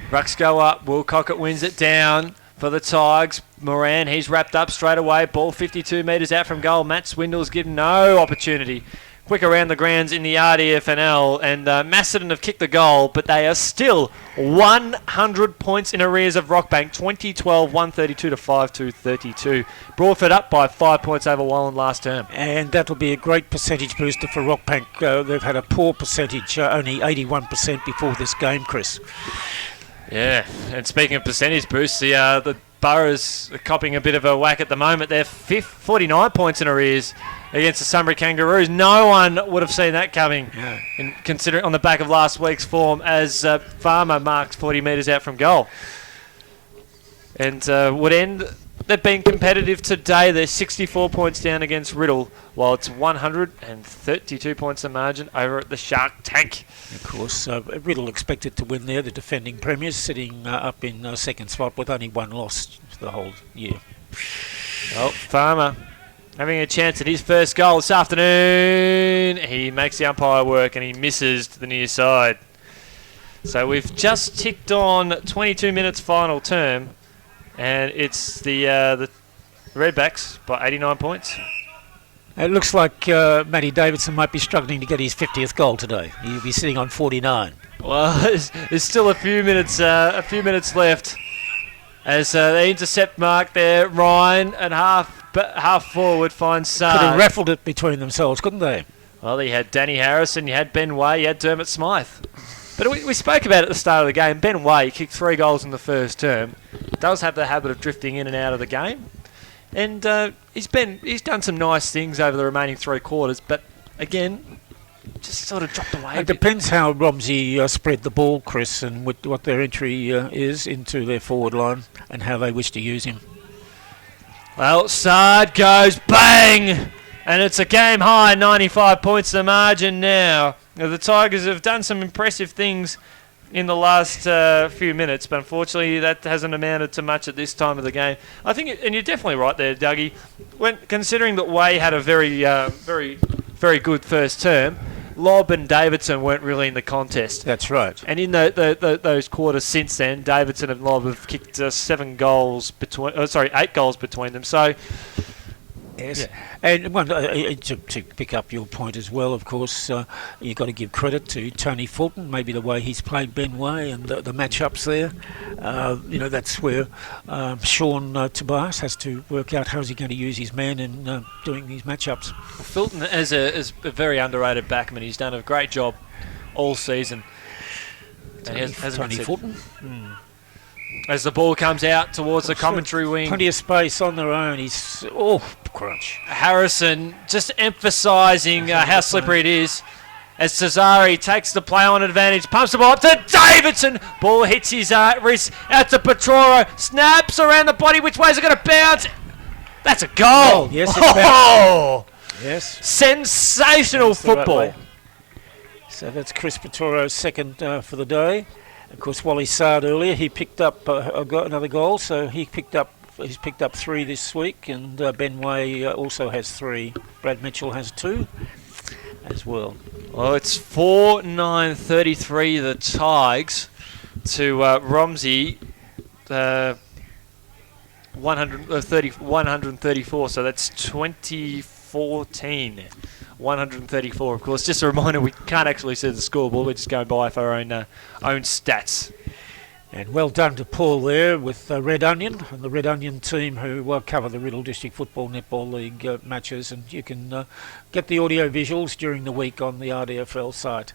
Rucks go up. Will Cockett wins it down for the Tigers. Moran, he's wrapped up straight away. Ball 52 metres out from goal. Matt Swindles given no opportunity. Quick around the grounds in the RDFNL. And Macedon have kicked the goal, but they are still 100 points in arrears of Rockbank. 2012, 132 to 5-2-32. Broadford up by 5 points over Wallen last term. And that will be a great percentage booster for Rockbank. They've had a poor percentage, only 81% before this game, Chris. Yeah, and speaking of percentage boosts, the Boroughs are copping a bit of a whack at the moment. They're 49 points in arrears against the Sunbury Kangaroos. No one would have seen that coming, considering on the back of last week's form, as Farmer marks 40 metres out from goal. And would end. They've been competitive today. They're 64 points down against Riddell, while it's 132 points the margin over at the Shark Tank. Of course, Riddell expected to win there. The defending premiers sitting up in second spot with only one loss the whole year. Well, Farmer having a chance at his first goal this afternoon. He makes the umpire work and he misses to the near side. So we've just ticked on 22 minutes final term, and it's the Redbacks by 89 points. It looks like Matty Davidson might be struggling to get his 50th goal today. He'll be sitting on 49. Well, there's still a few minutes left. As they intercept mark there, Ryan at half forward finds Sarge. Could have raffled it between themselves, couldn't they? Well, you had Danny Harrison, you had Ben Way, you had Dermot Smythe. But we spoke about it at the start of the game. Ben Way kicked 3 goals in the first term. Does have the habit of drifting in and out of the game. And he's done some nice things over the remaining 3 quarters, but again, just sort of dropped away. It depends how Romsey spread the ball, Chris, and what their entry is into their forward line and how they wish to use him. Well, Sard goes bang, and it's a game high, 95 points the margin now. The Tigers have done some impressive things in the last few minutes, but unfortunately that hasn't amounted to much at this time of the game. I think, and you're definitely right there, Dougie, when considering that Way had a very good first term, Lobb and Davidson weren't really in the contest. That's right. And in those quarters since then, Davidson and Lobb have kicked 8 goals between them. So, yes. Yeah. And to pick up your point as well, of course, you've got to give credit to Tony Fulton, maybe the way he's played Ben Way and the matchups there. That's where Sean Tobias has to work out how is he going to use his man in doing these matchups. Fulton is a very underrated backman. He's done a great job all season. Tony Fulton. As the ball comes out towards the commentary wing. Plenty of space on their own. He's, crunch. Harrison just emphasising how slippery it is. As Cesare takes the play on advantage, pumps the ball up to Davidson. Ball hits his wrist, out to Petroro. Snaps around the body. Which way is it going to bounce? That's a goal. Yes, it's bounced. Yes. Sensational football. Right, so that's Chris Petoro's second for the day. Of course, Wally Sard earlier, he picked up another goal, so he's picked up 3 this week, and Ben Way also has 3. Brad Mitchell has 2 as well. Well, it's 4-9-33 the Tigers to Romsey 134, so that's 2014. 134, of course. Just a reminder, we can't actually see the scoreboard. We're just going by for our own stats. And well done to Paul there with Red Onion and the Red Onion team who cover the Riddell District Football Netball League matches. And you can get the audio visuals during the week on the RDFL site.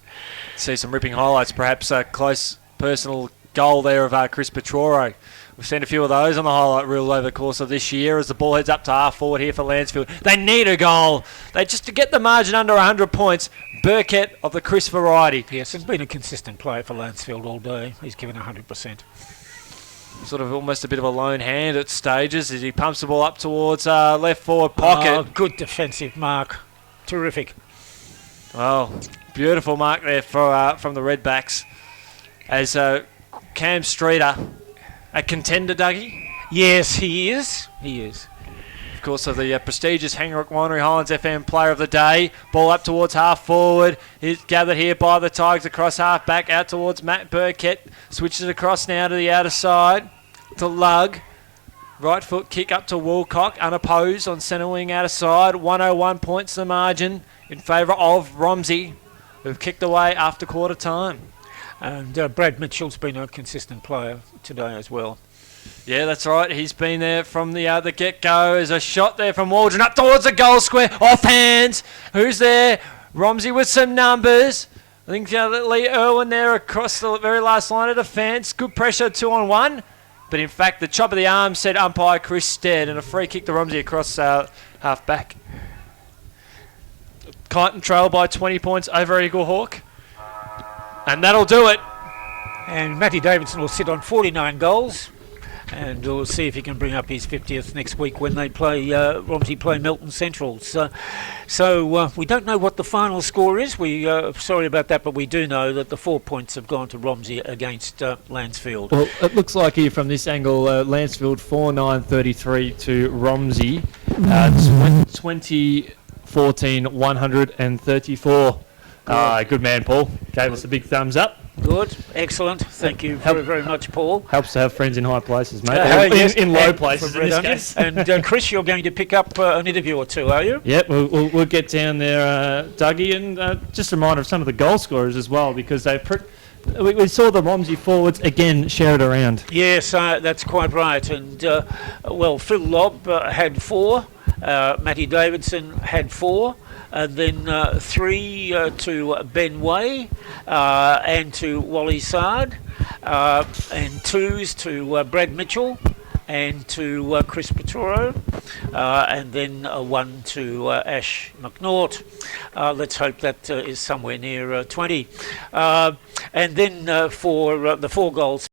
See some ripping highlights, perhaps a close personal goal there of Chris Petroro. We've seen a few of those on the highlight reel over the course of this year as the ball heads up to half forward here for Lancefield. They need a goal. Just to get the margin under 100 points. Burkett of the Chris variety. Yes, he's been a consistent player for Lancefield all day. He's given 100%. Sort of almost a bit of a lone hand at stages as he pumps the ball up towards left forward pocket. Oh, good defensive mark. Terrific. Oh, beautiful mark there from the Redbacks. As Cam Streeter, a contender, Dougie? Yes, he is. He is. Of course, of the prestigious Hangrock Winery Highlands FM Player of the Day. Ball up towards half forward. He's gathered here by the Tigers across half back out towards Matt Burkett. Switches across now to the outer side to Lug. Right foot kick up to Woolcock, unopposed on centre wing outer side. 101 points the margin in favour of Romsey, who've kicked away after quarter time. And Brad Mitchell's been a consistent player today as well. Yeah, that's right. He's been there from the get-go. There's a shot there from Waldron up towards the goal square. Off hands. Who's there? Romsey with some numbers. I think Lee Irwin there across the very last line of defence. Good pressure, 2-on-1. But in fact, the chop of the arm said umpire Chris Stead, and a free kick to Romsey across half back. Kyneton trail by 20 points over Eagle Hawk. And that'll do it. And Matty Davidson will sit on 49 goals. And we'll see if he can bring up his 50th next week when they play Romsey play Melton Central. So we don't know what the final score is. Sorry about that, but we do know that the 4 points have gone to Romsey against Lancefield. Well, it looks like here from this angle, Lancefield 4-9-33 to Romsey, 2014 134. Good man, Paul. Gave us a big thumbs up. Good, excellent. Thank you very, very much, Paul. Helps to have friends in high places, mate. Yes, in low places in this case. And Chris, you're going to pick up an interview or two, are you? Yep, we'll get down there, Dougie, and just a reminder of some of the goal scorers as well, because we saw the Romsey forwards again share it around. Yes, that's quite right. And Phil Lobb had 4. Matty Davidson had 4. And then 3 to Ben Way and to Wally Sard, and 2s to Brad Mitchell and to Chris Petoro, and then 1 to Ash McNaught. Let's hope that is somewhere near 20. And then for the 4 goals